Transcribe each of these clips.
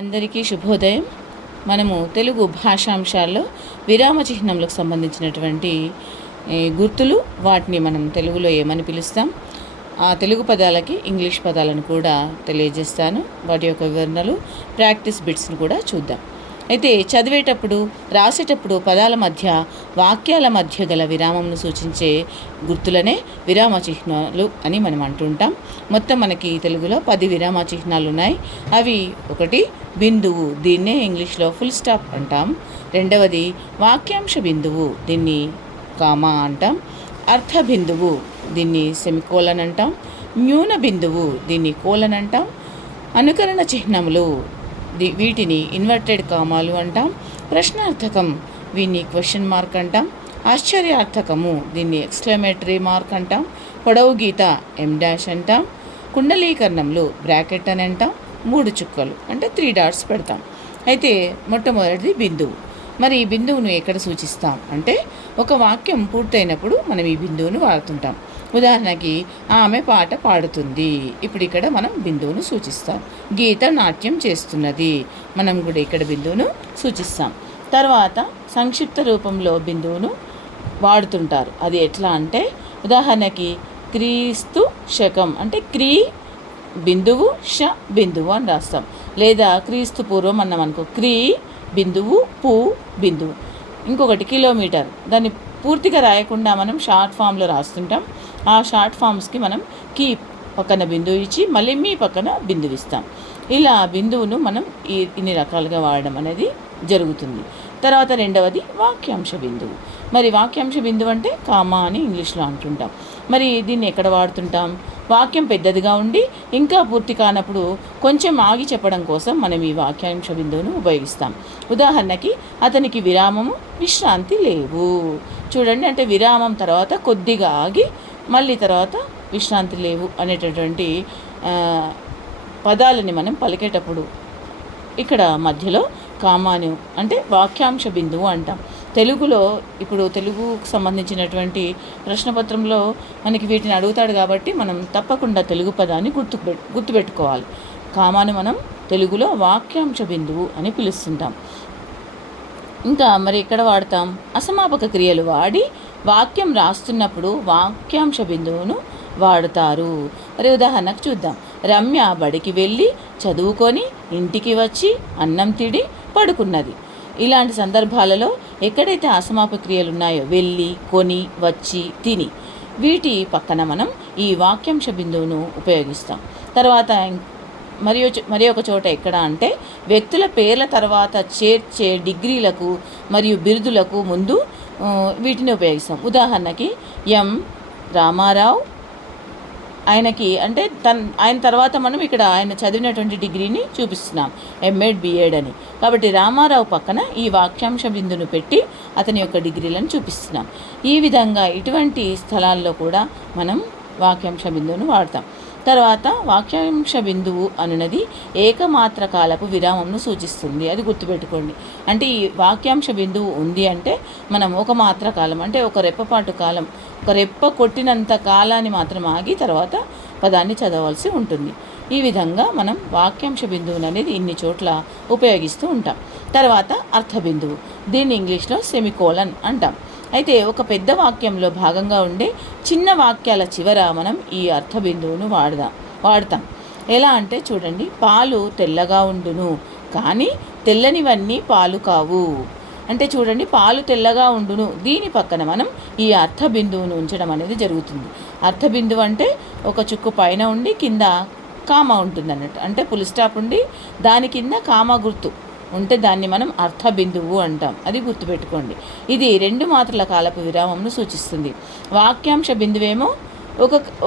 అందరికీ శుభోదయం. మనము తెలుగు భాషాంశాల్లో విరామ చిహ్నములకు సంబంధించినటువంటి గుర్తులు, వాటిని మనం తెలుగులో ఏమని పిలుస్తాం, ఆ తెలుగు పదాలకి ఇంగ్లీష్ పదాలను కూడా తెలియజేస్తాను. వాటి యొక్క వివరణలు, ప్రాక్టీస్ బిట్స్ని కూడా చూద్దాం. అయితే చదివేటప్పుడు, రాసేటప్పుడు పదాల మధ్య, వాక్యాల మధ్య గల విరామంను సూచించే గుర్తులనే విరామ చిహ్నాలు అని మనం అంటుంటాం. మొత్తం మనకి తెలుగులో 10 విరామ చిహ్నాలు ఉన్నాయి. అవి: ఒకటి బిందువు, దీన్నే ఇంగ్లీష్లో ఫుల్ స్టాప్ అంటాం. రెండవది వాక్యాంశ బిందువు, దీన్ని కామా అంటాం. అర్థ బిందువు, దీన్ని సెమికోలన్ అంటాం. న్యూన బిందువు, దీన్ని కోలన్ అంటాం. అనుకరణ చిహ్నములు, వీటిని ఇన్వర్టెడ్ కామాలు అంటాం. ప్రశ్నార్థకం, వీటిని క్వశ్చన్ మార్క్ అంటాం. ఆశ్చర్యార్థకము, దీన్ని ఎక్స్క్లమేటరీ మార్క్ అంటాం. పొడవు గీత M' అంటాం. కుండలీకరణంలో బ్రాకెట్ అని అంటాం. 3 చుక్కలు అంటే 3 డాట్స్ పెడతాం. అయితే మొట్టమొదటిది బిందువు. మరి ఈ బిందువును ఎక్కడ సూచిస్తాం అంటే, ఒక వాక్యం పూర్తయినప్పుడు మనం ఈ బిందువును వాడుతుంటాం. ఉదాహరణకి, ఆమె పాట పాడుతుంది. ఇప్పుడు ఇక్కడ మనం బిందువును సూచిస్తాం. గీత నాట్యం చేస్తున్నది, మనం కూడా ఇక్కడ బిందువును సూచిస్తాం. తర్వాత సంక్షిప్త రూపంలో బిందువును వాడుతుంటారు. అది ఎట్లా అంటే, ఉదాహరణకి క్రీస్తు శకం అంటే క్రీ బిందువు ష బిందువు అని రాస్తాం. లేదా క్రీస్తు పూర్వం అన్నాం అనుకో, క్రీ బిందువు పు బిందువు. ఇంకొకటి కిలోమీటర్, దాన్ని పూర్తిగా రాయకుండా మనం షార్ట్ ఫామ్లో రాస్తుంటాం. ఆ షార్ట్ ఫామ్స్కి మనం కీ పక్కన బిందువు ఇచ్చి మళ్ళీ మీ పక్కన బిందువు ఇస్తాం. ఇలా బిందువును మనం ఇన్ని రకాలుగా వాడడం అనేది జరుగుతుంది. తర్వాత రెండవది వాక్యాంశ బిందువు. మరి వాక్యాంశ బిందువు అంటే కామా అని ఇంగ్లీష్లో అంటుంటాం. మరి దీన్ని ఎక్కడ వాడుతుంటాం? వాక్యం పెద్దదిగా ఉండి ఇంకా పూర్తి కానప్పుడు కొంచెం ఆగి చెప్పడం కోసం మనం ఈ వాక్యాంశ బిందువును ఉపయోగిస్తాం. ఉదాహరణకి, అతనికి విరామము, విశ్రాంతి లేవు. చూడండి, అంటే విరామం తర్వాత కొద్దిగా ఆగి మళ్ళీ తర్వాత విశ్రాంతి లేవు అనేటటువంటి పదాలని మనం పలికేటప్పుడు ఇక్కడ మధ్యలో కామాను అంటే వాక్యాంశ బిందువు అంటాం. తెలుగులో ఇప్పుడు తెలుగుకు సంబంధించినటువంటి ప్రశ్నపత్రంలో మనకి వీటిని అడుగుతాడు కాబట్టి మనం తప్పకుండా తెలుగు పదాన్ని గుర్తుపెట్టుకోవాలి. కామాను మనం తెలుగులో వాక్యాంశ బిందువు అని పిలుస్తుంటాం. ఇంకా మరి ఎక్కడ వాడతాం? అసమాపక క్రియలు వాడి వాక్యం రాస్తున్నప్పుడు వాక్యాంశ బిందువును వాడుతారు. మరి ఉదాహరణకు చూద్దాం. రమ్య బడికి వెళ్ళి చదువుకొని ఇంటికి వచ్చి అన్నం తిడి పడుకున్నది. ఇలాంటి సందర్భాలలో ఎక్కడైతే అసమాపక క్రియలు ఉన్నాయో, వెళ్ళి, కొని, వచ్చి, తిని, వీటి పక్కన మనం ఈ వాక్యాంశ బిందువును ఉపయోగిస్తాం. తర్వాత మరి ఒక చోట ఎక్కడ అంటే, వ్యక్తుల పేర్ల తర్వాత చేర్చే డిగ్రీలకు మరియు బిరుదులకు ముందు వీటిని ఉపయోగిస్తాం. ఉదాహరణకి, ఎం రామారావు, ఆయనకి అంటే ఆయన తర్వాత మనం ఇక్కడ ఆయన చదివినటువంటి డిగ్రీని చూపిస్తున్నాం, M.Ed. B.Ed. అని. కాబట్టి రామారావు పక్కన ఈ వాక్యాంశ బిందును పెట్టి అతని యొక్క డిగ్రీలను చూపిస్తున్నాం. ఈ విధంగా ఇటువంటి స్థలాల్లో కూడా మనం వాక్యాంశ బిందువును వాడతాం. తర్వాత వాక్యాంశ బిందువు అనున్నది ఏకమాత్ర కాలపు విరామంను సూచిస్తుంది. అది గుర్తుపెట్టుకోండి. అంటే ఈ వాక్యాంశ బిందువు ఉంది అంటే మనం ఒక మాత్ర కాలం అంటే ఒక రెప్పపాటు కాలం, ఒక రెప్ప కొట్టినంత కాలాన్ని మాత్రం ఆగి తర్వాత పదాన్ని చదవాల్సి ఉంటుంది. ఈ విధంగా మనం వాక్యాంశ బిందువును అనేది ఇన్ని చోట్ల ఉపయోగిస్తూ ఉంటాం. తర్వాత అర్థ బిందువు, దీన్ని ఇంగ్లీష్లో సెమికోలన్ అంటాం. అయితే ఒక పెద్ద వాక్యంలో భాగంగా ఉండే చిన్న వాక్యాల చివర మనం ఈ అర్థ బిందువును వాడతాం. ఎలా అంటే చూడండి, పాలు తెల్లగా ఉండును కానీ తెల్లనివన్నీ పాలు కావు. అంటే చూడండి, పాలు తెల్లగా ఉండును, దీని పక్కన మనం ఈ అర్థ బిందువును ఉంచడం అనేది జరుగుతుంది. అర్థ బిందువు అంటే ఒక చుక్కు పైన ఉండి కింద కామా ఉంటుంది అన్నట్టు. అంటే ఫుల్ స్టాప్ ఉండి దాని కింద కామా గుర్తు ఉంటే దాన్ని మనం అర్థ బిందువు అంటాం. అది గుర్తుపెట్టుకోండి. ఇది 2 మాత్రల కాలపు విరామంను సూచిస్తుంది. వాక్యాంశ బిందువేమో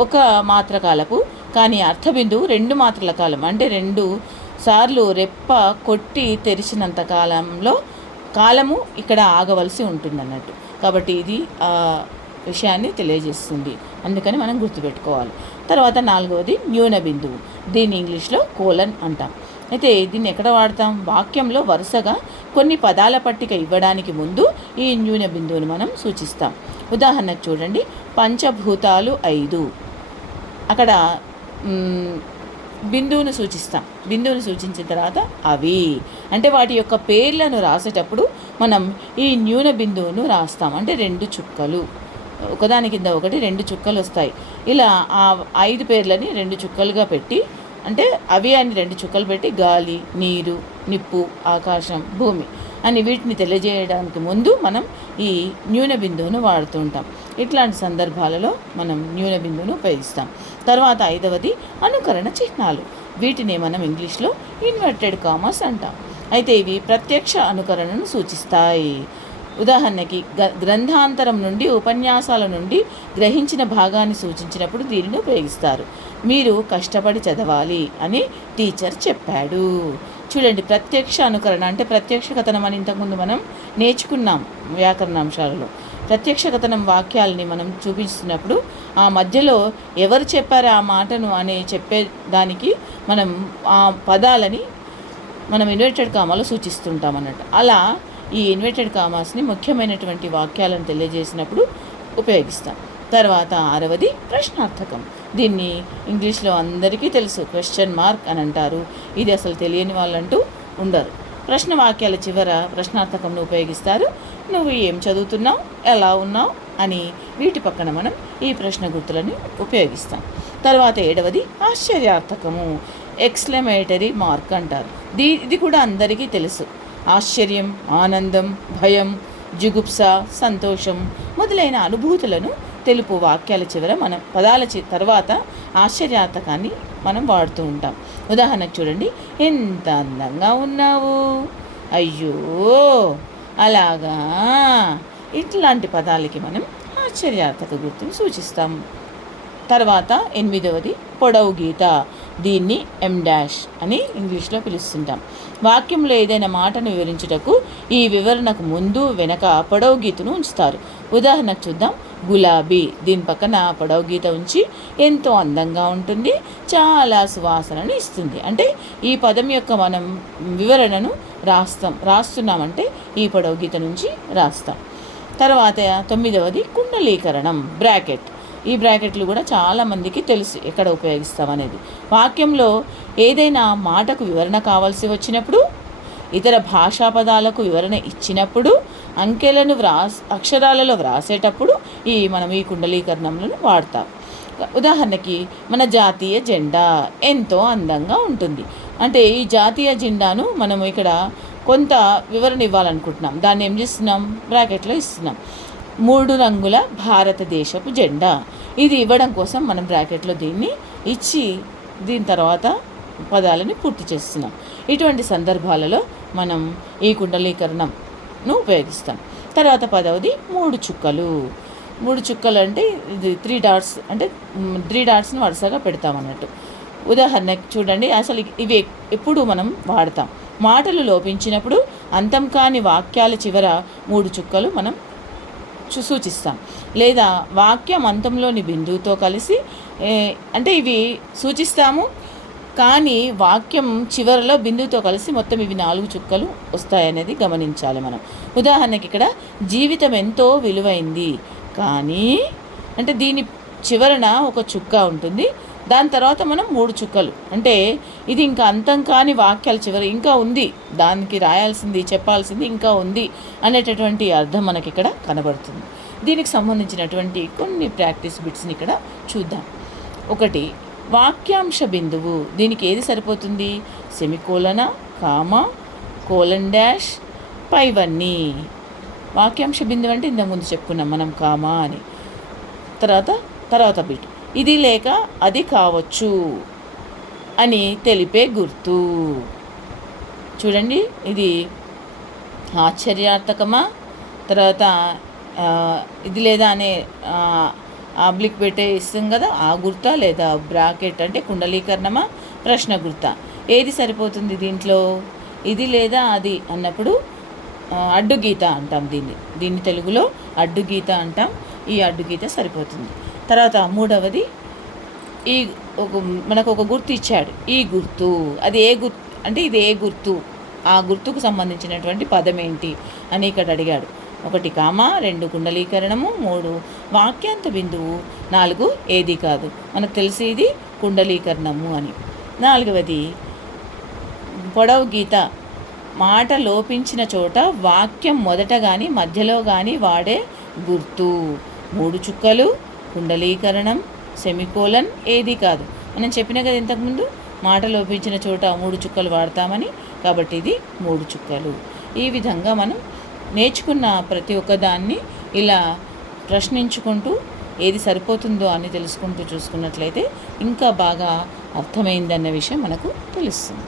ఒక మాత్ర కాలపు, కానీ అర్థ బిందువు 2 మాత్రల కాలం అంటే 2 సార్లు రెప్ప కొట్టి తెరిచినంత కాలము ఇక్కడ ఆగవలసి ఉంటుంది అన్నట్టు. కాబట్టి ఇది విషయాన్ని తెలియజేస్తుంది. అందుకని మనం గుర్తుపెట్టుకోవాలి. తర్వాత 4వది న్యూన బిందువు, దీన్ని ఇంగ్లీష్లో కోలన్ అంటాం. అయితే దీన్ని ఎక్కడ వాడతాం? వాక్యంలో వరుసగా కొన్ని పదాల పట్టిక ఇవ్వడానికి ముందు ఈ న్యూన బిందువును మనం సూచిస్తాం. ఉదాహరణకు చూడండి, పంచభూతాలు 5. అక్కడ బిందువును సూచిస్తాం. బిందువును సూచించిన తర్వాత అవి అంటే వాటి యొక్క పేర్లను రాసేటప్పుడు మనం ఈ న్యూన బిందువును రాస్తాం. అంటే 2 చుక్కలు, ఒకదాని కింద ఒకటి 2 చుక్కలు వస్తాయి. ఇలా ఆ 5 పేర్లని 2 చుక్కలుగా పెట్టి, అంటే అవి అని 2 చుక్కలు పెట్టి గాలి, నీరు, నిప్పు, ఆకాశం, భూమి అని వీటిని తెలియజేయడానికి ముందు మనం ఈ న్యూన బిందువును వాడుతూ ఉంటాం. ఇట్లాంటి సందర్భాలలో మనం న్యూన బిందువును ఉపయోగిస్తాం. తర్వాత 5వది అనుకరణ చిహ్నాలు. వీటిని మనం ఇంగ్లీష్లో ఇన్వర్టెడ్ కామర్స్ అంటాం. అయితే ఇవి ప్రత్యక్ష అనుకరణను సూచిస్తాయి. ఉదాహరణకి గ్రంథాంతరం నుండి, ఉపన్యాసాల నుండి గ్రహించిన భాగాన్ని సూచించినప్పుడు దీనిని ఉపయోగిస్తారు. మీరు కష్టపడి చదవాలి అని టీచర్ చెప్పాడు. చూడండి, ప్రత్యక్ష అనుకరణ అంటే ప్రత్యక్ష కథనం అని ఇంతకుముందు మనం నేర్చుకున్నాం వ్యాకరణాంశాలలో. ప్రత్యక్ష కథనం వాక్యాలని మనం చూపిస్తున్నప్పుడు ఆ మధ్యలో ఎవరు చెప్పారు ఆ మాటను అనే చెప్పేదానికి మనం ఆ పదాలని మనం ఇన్వర్టెడ్ కామాలో సూచిస్తుంటాం అన్నట్టు. అలా ఈ ఇన్వర్టెడ్ కామాస్ని ముఖ్యమైనటువంటి వాక్యాలను తెలియజేసినప్పుడు ఉపయోగిస్తాం. తర్వాత 6వది ప్రశ్నార్థకం. దీన్ని ఇంగ్లీష్లో అందరికీ తెలుసు, క్వశ్చన్ మార్క్ అని అంటారు. ఇది అసలు తెలియని వాళ్ళంటూ ఉండరు. ప్రశ్న వాక్యాల చివర ప్రశ్నార్థకంను ఉపయోగిస్తారు. నువ్వు ఏం చదువుతున్నావు, ఎలా ఉన్నావు అని వీటి పక్కన మనం ఈ ప్రశ్న గుర్తులను ఉపయోగిస్తాం. తర్వాత 7వది ఆశ్చర్యార్థకము, ఎక్స్క్లమేటరీ మార్క్ అంటారు. ఇది కూడా అందరికీ తెలుసు. ఆశ్చర్యం, ఆనందం, భయం, జిగుప్స, సంతోషం మొదలైన అనుభూతులను తెలుపు వాక్యాల చివర మనం పదాల తర్వాత ఆశ్చర్యార్థకాన్ని మనం వాడుతూ ఉంటాం. ఉదాహరణకు చూడండి, ఎంత అందంగా ఉన్నావు, అయ్యో, అలాగా, ఇట్లాంటి పదాలకి మనం ఆశ్చర్యార్థక గుర్తుని సూచిస్తాం. తర్వాత 8వది పొడవు గీత. దీన్ని ఎమ్ డాష్ అని ఇంగ్లీష్లో పిలుస్తుంటాం. వాక్యంలో ఏదైనా మాటను వివరించుటకు ఈ వివరణకు ముందు వెనక పొడవు గీతను ఉంచుతారు. ఉదాహరణకు చూద్దాం, గులాబీ. దీని పక్కన పొడవు గీత ఉంచి ఎంతో అందంగా ఉంటుంది, చాలా సువాసనను ఇస్తుంది. అంటే ఈ పదం యొక్క మనం వివరణను రాస్తున్నామంటే ఈ పొడవు గీత నుంచి రాస్తాం. తర్వాత 9వది కుండలీకరణం, బ్రాకెట్. ఈ బ్రాకెట్లు కూడా చాలామందికి తెలుసు ఎక్కడ ఉపయోగిస్తాం అనేది. వాక్యంలో ఏదైనా మాటకు వివరణ కావాల్సి వచ్చినప్పుడు, ఇతర భాషా పదాలకు వివరణ ఇచ్చినప్పుడు, అంకెలను అక్షరాలలో వ్రాసేటప్పుడు మనం ఈ కుండలీకరణలను వాడతాం. ఉదాహరణకి మన జాతీయ జెండా ఎంతో అందంగా ఉంటుంది అంటే ఈ జాతీయ జెండాను మనం ఇక్కడ కొంత వివరణ ఇవ్వాలనుకుంటున్నాం. దాన్ని ఏం చేస్తున్నాం, బ్రాకెట్లో ఇస్తున్నాం. 3 రంగుల భారతదేశపు జెండా, ఇది ఇవ్వడం కోసం మనం బ్రాకెట్లో దీన్ని ఇచ్చి దీని తర్వాత పదాలని పూర్తి చేస్తున్నాం. ఇటువంటి సందర్భాలలో మనం ఈ కుండలీకరణను ఉపయోగిస్తాం. తర్వాత 10వది 3 చుక్కలు. 3 చుక్కలు అంటే ఇది 3 డాట్స్, అంటే 3 డాట్స్ని వరుసగా పెడతాం అన్నట్టు. ఉదాహరణకు చూడండి, అసలు ఇవి ఎప్పుడు మనం వాడతాం, మాటలు లోపించినప్పుడు అంతం కాని వాక్యాల చివర 3 చుక్కలు మనం సూచిస్తాం. లేదా వాక్యం అంతంలోని బిందువుతో కలిసి, అంటే ఇవి సూచిస్తాము కానీ వాక్యం చివరిలో బిందువుతో కలిసి మొత్తం ఇవి 4 చుక్కలు వస్తాయనేది గమనించాలి మనం. ఉదాహరణకి ఇక్కడ జీవితం ఎంతో విలువైంది కానీ, అంటే దీని చివరన ఒక చుక్క ఉంటుంది, దాని తర్వాత మనం 3 చుక్కలు, అంటే ఇది ఇంకా అంతం కాని వాక్యాల చివరి ఇంకా ఉంది, దానికి రాయాల్సింది చెప్పాల్సింది ఇంకా ఉంది అనేటటువంటి అర్థం మనకి ఇక్కడ కనబడుతుంది. దీనికి సంబంధించినటువంటి కొన్ని ప్రాక్టీస్ బిట్స్ని ఇక్కడ చూద్దాం. 1, వాక్యాంశ బిందువు. దీనికి ఏది సరిపోతుంది, సెమికోలన, కామా, కోలన్ డాష్, పైవన్నీ. వాక్యాంశ బిందువు అంటే ఇంతకుముందు చెప్పుకున్నాం మనం, కామా అని. తర్వాత బిట్, ఇది లేక అది కావచ్చు అని తెలిపే గుర్తు. చూడండి, ఇది ఆశ్చర్యార్థకమా, తర్వాత ఇది లేదా అనే ఆబ్లిక్ పెట్టే ఇస్తాం కదా, ఆ గుర్తా, లేదా బ్రాకెట్ అంటే కుండలీకరణమా, ప్రశ్న గుర్తా, ఏది సరిపోతుంది దీంట్లో? ఇది లేదా అది అన్నప్పుడు అడ్డు గీత అంటాం. దీన్ని తెలుగులో అడ్డు గీత అంటాం. ఈ అడ్డు గీత సరిపోతుంది. తర్వాత 3వది, మనకు ఒక గుర్తు ఇచ్చాడు, ఈ గుర్తు, అది ఏ గుర్తు అంటే ఇది ఏ గుర్తు, ఆ గుర్తుకు సంబంధించినటువంటి పదం ఏంటి అని ఇక్కడ అడిగాడు. 1 కామా, 2 కుండలీకరణము, 3 వాక్యాంత బిందువు, 4 ఏది కాదు. మనకు తెలిసి ఇది కుండలీకరణము అని. నాలుగవది పొడవు గీత. మాట లోపించిన చోట వాక్యం మొదట కానీ మధ్యలో కానీ వాడే గుర్తు. 3 చుక్కలు, కుండలీకరణం, సెమికోలన్ ఏది కాదు. మనం చెప్పిన కదా ఇంతకుముందు మాట లోపించిన చోట 3 చుక్కలు వాడతామని, కాబట్టి ఇది 3 చుక్కలు. ఈ విధంగా మనం నేర్చుకున్న ప్రతి ఒక్కదాన్ని ఇలా ప్రశ్నించుకుంటూ ఏది సరిపోతుందో అని తెలుసుకుంటూ చూసుకున్నట్లయితే ఇంకా బాగా అర్థమైందన్న విషయం మనకు తెలుస్తుంది.